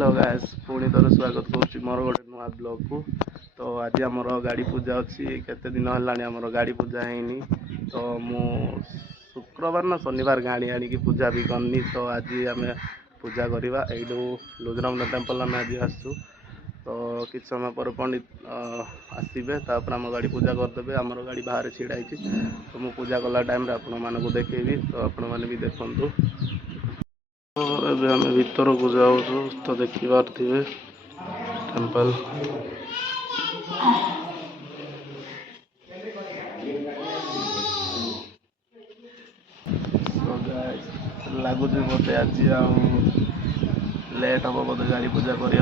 Hello guys पुणी थर स्वागत करुच्ची मोर गोटे नुआ ब्लॉग को। तो आज आमर गाड़ी पूजा अच्छी केते दिन है आमर गाड़ी पूजा है तो मु शुक्रवार ना शनिवार गाड़ी आनिकी पूजा भी करनी। तो आज आम पूजा करवा यू लुजरामुंडा टेम्पल आम आज आसू। तो किछ समय पर पंडित आसवे तापर आम गाड़ी पूजा करदे। आमर गाड़ी बाहर छिड़ाई तो मु पूजा कला टाइम आपण मानक देखेबी तो आपण मैंने भी देखु। तो अभी आम भीतर को जाऊँ तो देखी पारे टेम्पल। लगुच बोधे आज लेट हम बोधे गाड़ी पूजा करने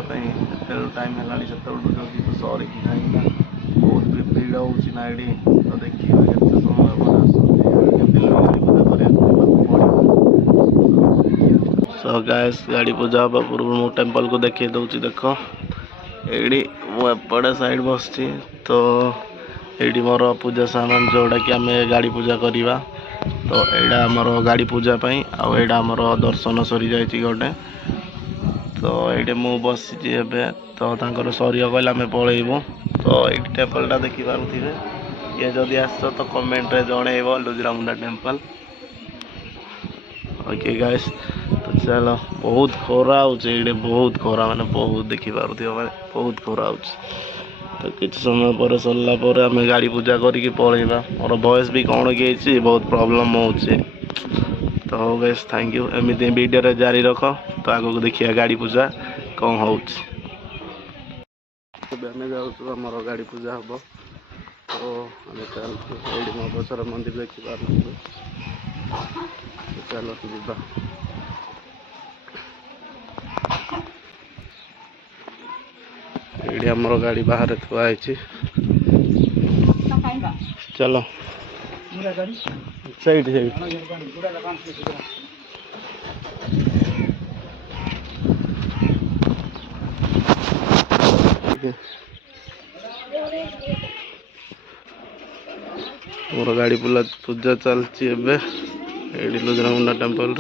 टाइम है से जल्दी सरी कहीं बहुत भी भीड़ होना ये तो देखिए केते समय सो गाइस गाड़ी पूजा हवा पूर्व मु टेम्पल को देखी दूसरी देख ये मुझे साइड बस तो ये मोर पूजा सामान जोड़ा कि आम गाड़ी पूजा करवा। तो यहाँ आमर गाड़ी पूजा आउट आमर दर्शन सरी जाइए गोटे। तो ये मु बसी तो सरी कहले आम पलैबू। तो ये टेम्पलटा देखिपे ये जदि आस तो कमेंट रे जनइब लुजरामुंडा टेम्पल। ओके गाइस तो चलो बहुत खरा हो बहुत खरा माने बहुत देखी पार्थिव माने बहुत खरा हो। तो किसी समय पर सरला पर आम गाड़ी पूजा करके पलैबा। मोर वॉइस भी कौन कि बहुत प्रॉब्लम हो। तो हो गाइस थैंक यू एमती वीडियो जारी रख। तो आग को देखिए गाड़ी पूजा कौन हो। आम गाड़ी पूजा हम तो आम चलती मबसर मंदिर देखिए चलो जीवा। ये आमर गाड़ी बाहर थुआई चलो सही मोर गाड़ी पूजा चलती लुजरामुंडा टेम्पल।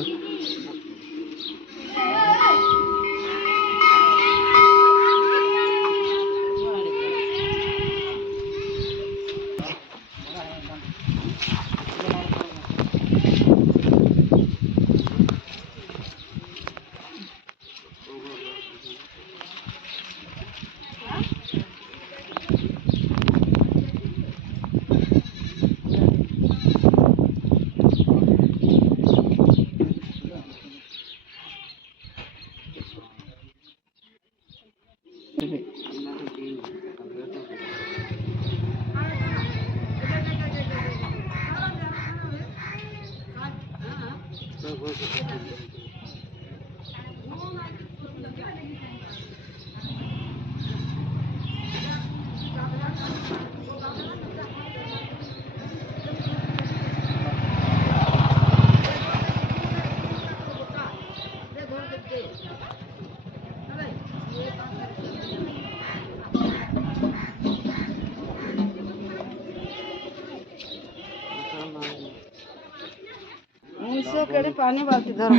केड़े पानी बाल्टी धर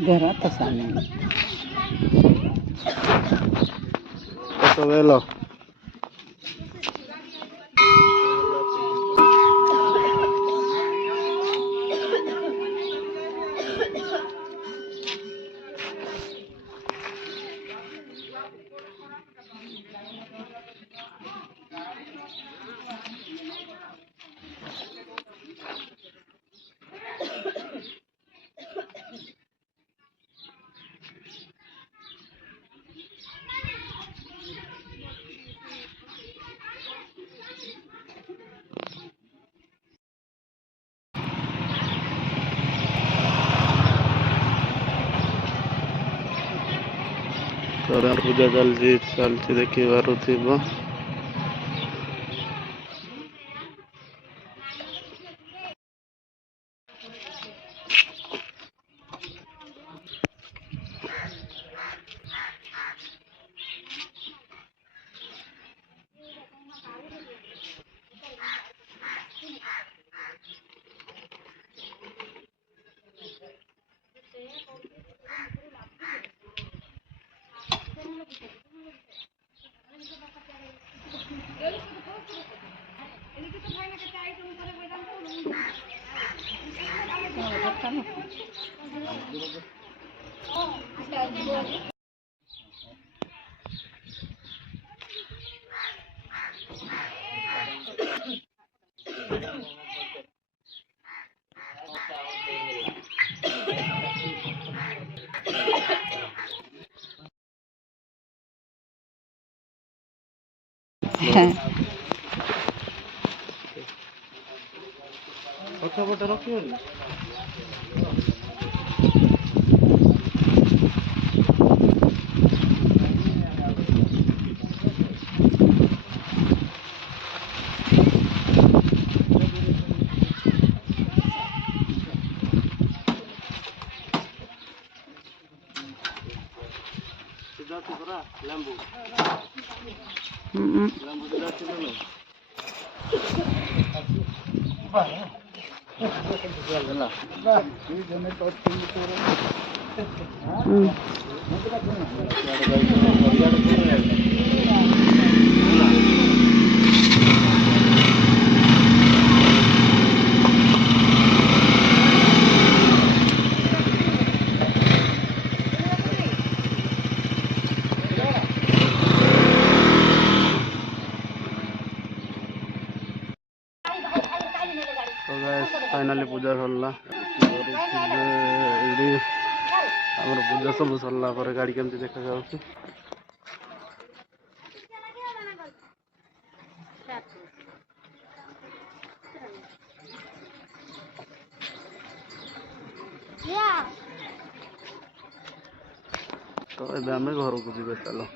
घर तो सामने तो वेलो पूजा चलती देखी पारुथिब। হ্যাঁ ପଛପଟେ ରଖିବନି ସିଧା ଅଛି ପରା ଲେମ୍ବୁ ଲେମ୍ବୁ ସିଧା ଅଛି ନା ନାଇଁ तो गाइस फाइनाली पूजा सरला एडी हमर पूजा सब सरला पर गाड़ी केमती देखा जाउछि तो एबे हमें घर को जिबे चलो